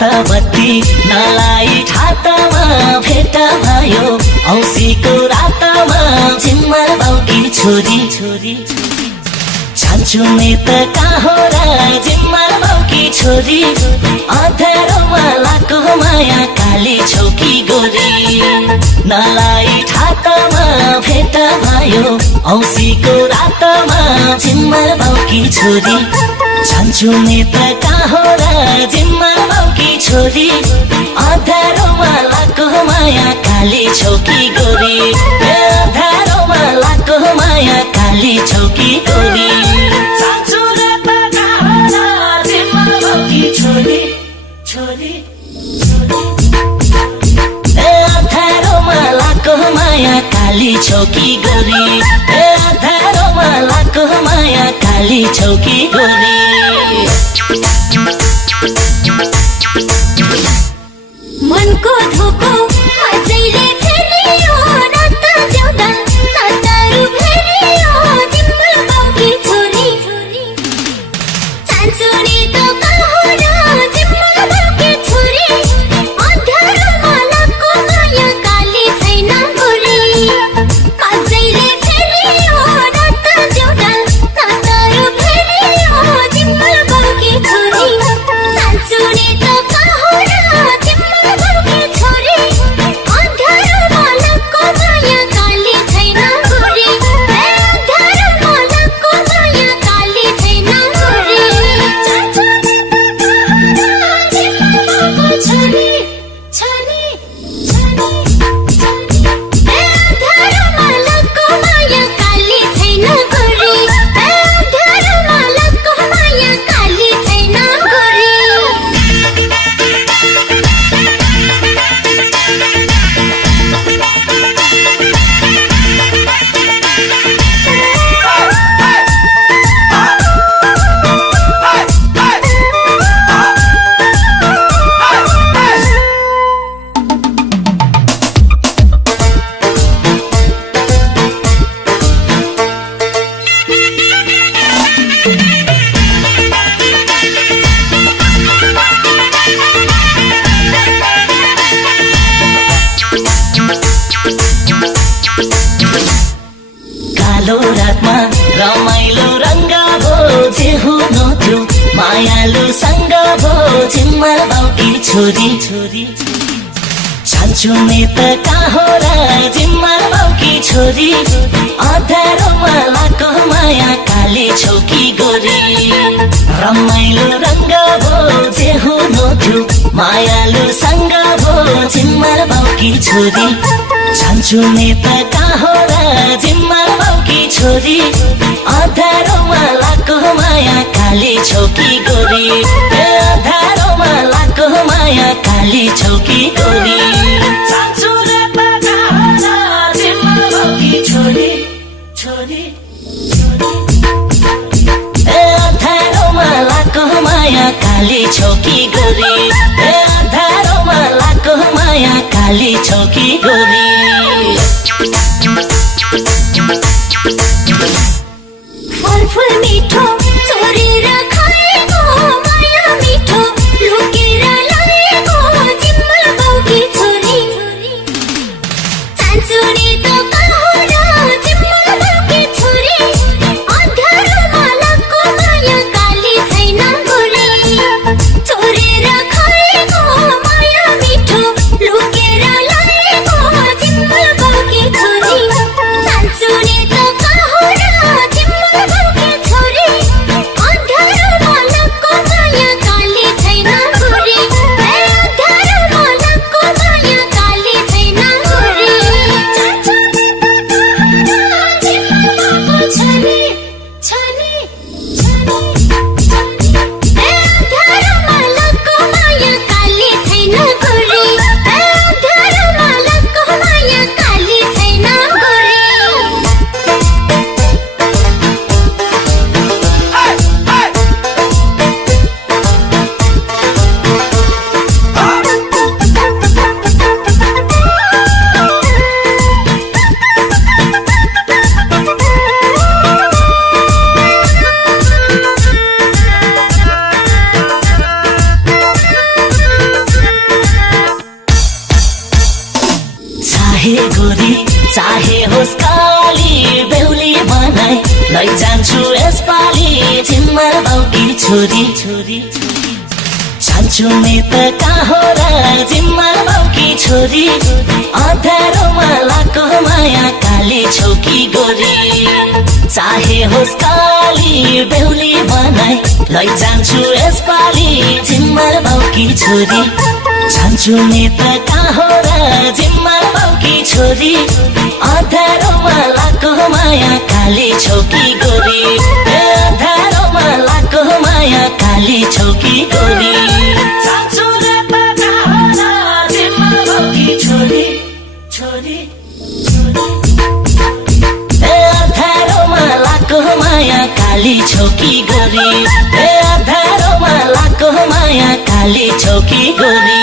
त बत्ती नलाई ठातामा भेट भयो औँसीको रातमा झिम्मर बाउकी छोरी जान्छु नि त कहाँ हो र झिम्मर बाउकी छोरी अँध्यारोमा लाको माया काली छौकी गोरी नलाई ठातामा भेट भयो औँसीको रातमा झिम्मर बाउकी छोरी जान्छु नि त कहाँ हो र झिम्मर बाउकी छोरी अँध्यारोमा लाको माया काली छौकी गोरी अँध्यारोमा लाको माया काली छौकी गोरी जान्छु नि त कहाँ हो र झिम्मर बाउकी छोरी अँध्यारोमा लाको माया काली छौकी गोरी अँध्यारोमा लाको माया काली छौकी गोरी मनको धोको अझैले फेरियो नाता ज्याउँदा नातारू फेरियो झिम्मर बाउकी छोरी चान्छु नि त कहाँ हो र झिम्मर बाउकी छोरी अँध्यारोमा लाको माया काली छैन गोरी अझैले फेरियो नाता ज्याउँदा नातारू फेरियो झिम्मर बाउकी छोरी चान्छु नि त कहाँ हो र झिम्मर बाउकी छोरी अँध्यारोमा लाको माया काली छैन गोरी अँध्यारोमा लाको माया काली छैन गोरी चान्छु नि त झिम्मर बाउकी छोरी अँध्यारोमा लाको माया काली छैन गोरी अँध्यारोमा लाको माया काली छैन गोरी कालो रातमा रमाइलो रङ्ग भो जे हुनु थियो मायालु सँग भो झिम्मर बाउकी छोरी जान्छु नि त कहाँ हो र झिम्मर बाउकी छोरी अँध्यारोमा लाको माया काली छौकी गोरी रमाइलो रङ्ग भो जे हुनु थियो मायालु सँग भो झिम्मर बाउकी छोरी जान्छु नि त कहाँ हो र झिम्मर बाउकी छोरी अँध्यारोमा लाको माया काली छौकी गोरी अँध्यारोमा लाको माया काली छौकी गोरी जान्छु नि त कहाँ हो र झिम्मर बाउकी छोरी अँध्यारोमा लाको माया काली छौकी गोरी अँध्यारोमा लाको माया काली छौकी गोरी फलफुल मिठो चोरेर खाएको माया मिठो लुकेर ल्याएको झिम्मर बाउकी छोरी चान्छु नि त कहाँ हो र झिम्मर बाउकी छोरी अँध्यारोमा लाको माया काली छैन गोरी चोरेर खाएको माया मिठो लुकेर ल्याएको झिम्मर बाउकी छोरी चान्छु नि त कहाँ हो र झिम्मर बाउकी छोरी अँध्यारोमा लाको माया काली छैन गोरी अँध्यारोमा लाको माया काली छैन गोरी चान्छु नि चाहे गोरी चाहे होस् काली बेहुली बनाई लैजान्छु यसपालि जिम्मा बाउकी छोरी जान्छु नि त कहाँ र जिम्मा बाउकी छोरी अँध्यारोमा लाको माया काली छोकी गोरी चाहे होस् काली बेहुली बनाई लैजान्छु यसपालि जिम्मा बाउकी छोरी जान्छु नि त कहाँ र जिम्मा बाउकी छोरी अँध्यारोमा लाको माया काली छोकी गोरी अँध्यारोमा लाको माया काली छोकी गोरी जान्छु नि त कहाँ र जिम्मा बाउकी छोरी अँध्यारोमा लाको माया काली छोकी गोरी अँध्यारोमा लाको माया काली छोकी गोरी